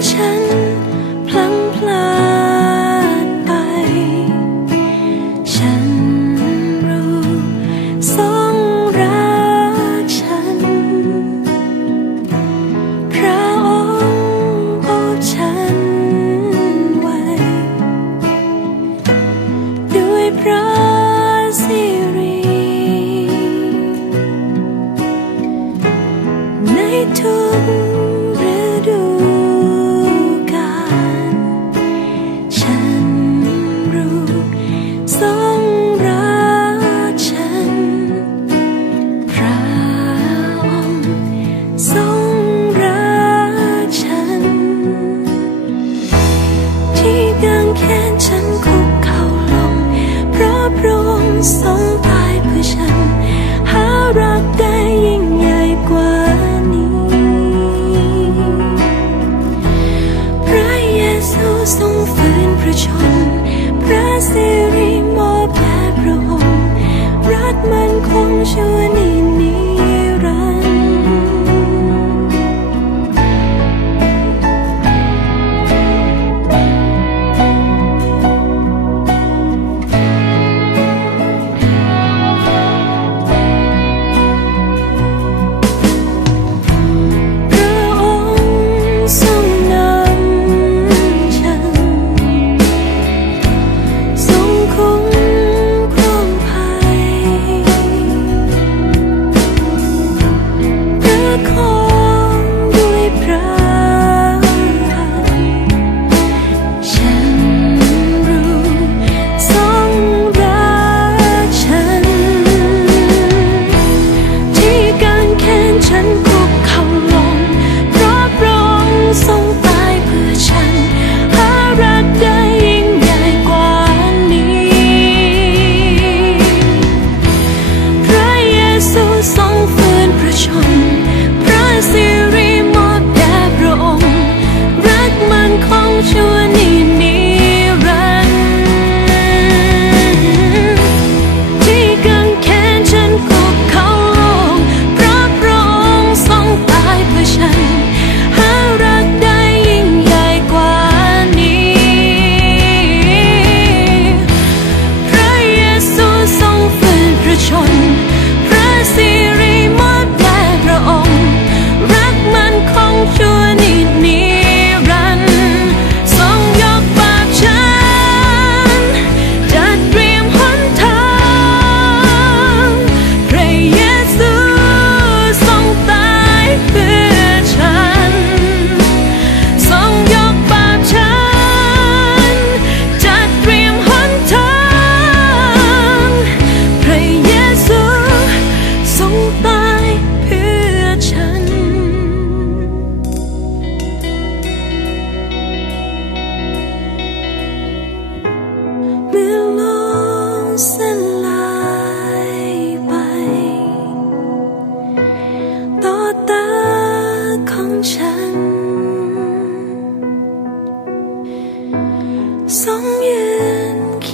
缠真。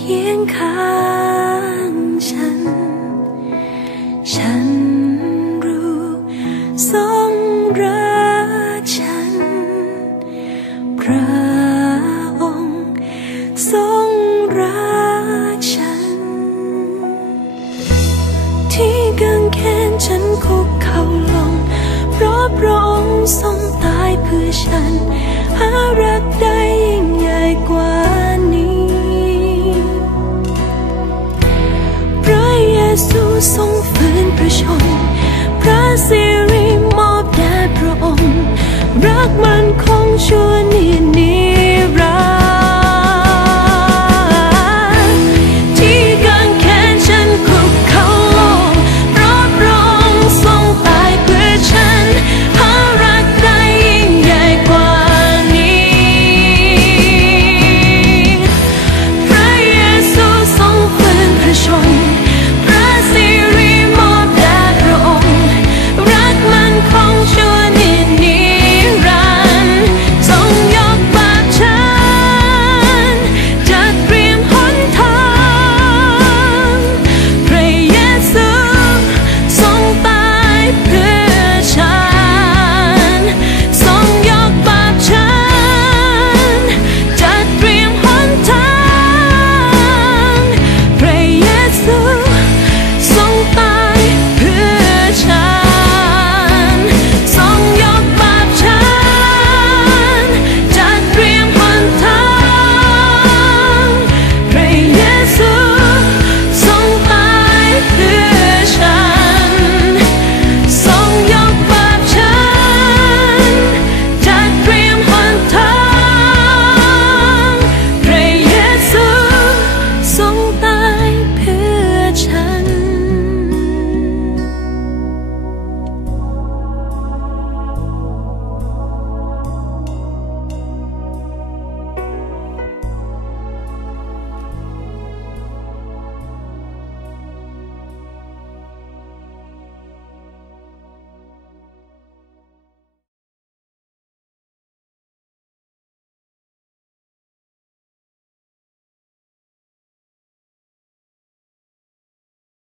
眼看。 สิริมอบแด่พระองค์ รักมันคงชั่ว